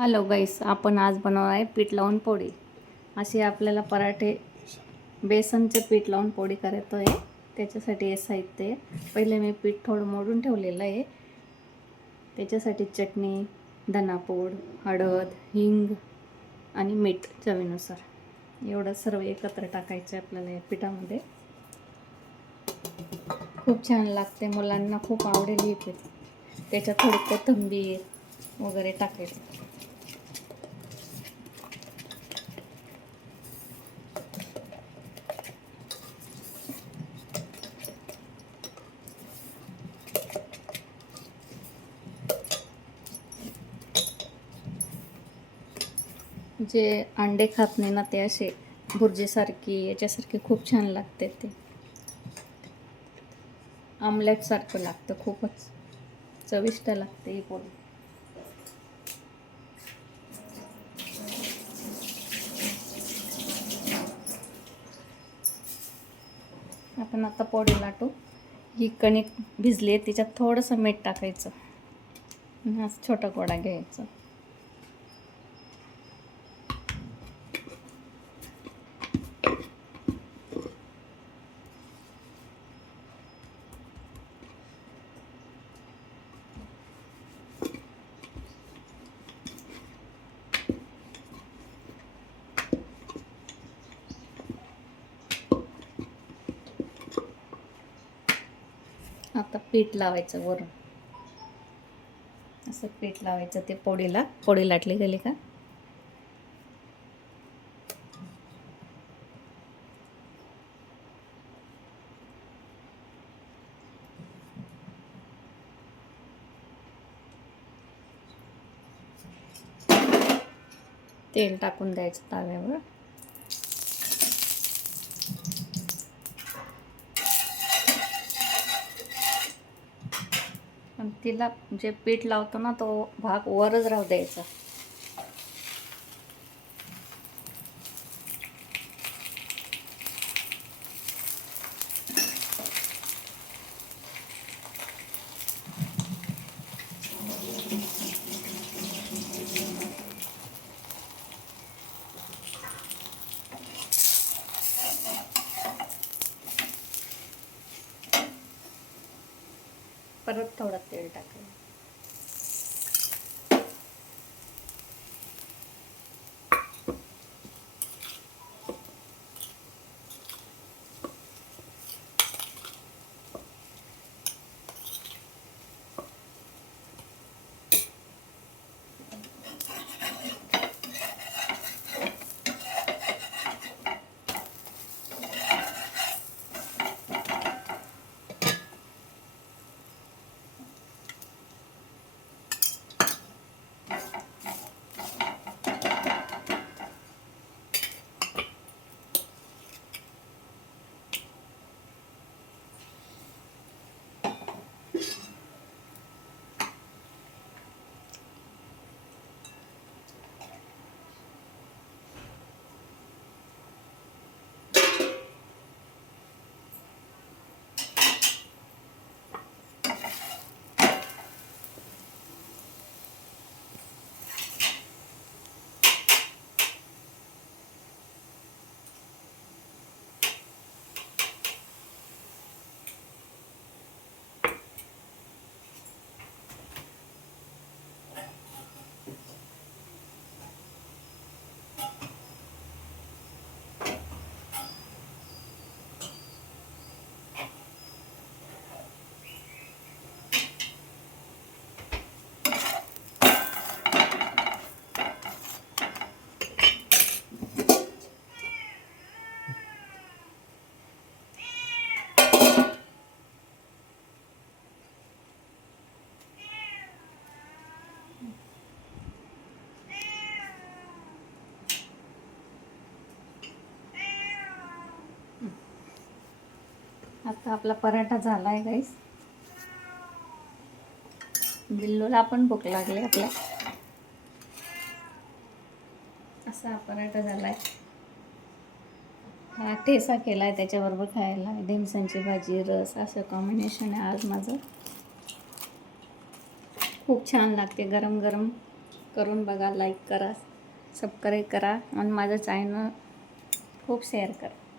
Hello गाईस, आपण आज बनवणार आहे पीठ लावून पोळी. अशी आपल्याला पराठे बेसनचे पीठ लावून पोळी करायचं आहे. त्याच्यासाठी हे साहित्य पहिले मी पीठ थोडं मोडून ठेवलेलं आहे. त्याच्यासाठी चटणी, धनापूड, हळद, हिंग आणि मीठ चवीनुसार एवढं सर्व एकत्र टाकायचं आपल्याला या पिठामध्ये. खूप छान लागते, मुलांना खूप आवडेल हे पीठ. त्याच्यात थोडी कोथिंबीर वगैरे टाकायचं. जे अंडे खात नाही ना, ते असे भुर्जीसारखी याच्यासारखे खूप छान लागते. ते आमलेटसारखं लागतं, खूपच चविष्ट लागते ही पोळी. आपण आता पोळी लाटू. ही कणिक भिजली आहे, तिच्यात थोडंसं मीठ टाकायचं. हा छोटा गोळा घ्यायचा. आता पीठ लावायचं वरून. असं पीठ लावायचं ते पोळीला. पोळी लाटली गेली का तेल टाकून द्यायचं ताव्यावर. आणि तिला जे पीठ लावतो ना, तो भाग वरच राहू द्यायचा. परत थोडं तेल टाकायचं. आता आपला पराठा झाला आहे गाईस. बिल्लूला पण भूक लागली आपल्या. असा पराठा झालाय. हा ठेचा केलाय त्याच्याबरोबर खायला. ढेमसांची भाजी, रस असं कॉम्बिनेशन आहे आज माझं. खूप छान लागते गरम गरम करून बघा, लाईक करा, सबस्क्राईब करा आणि माझं चॅनल खूप शेअर करा.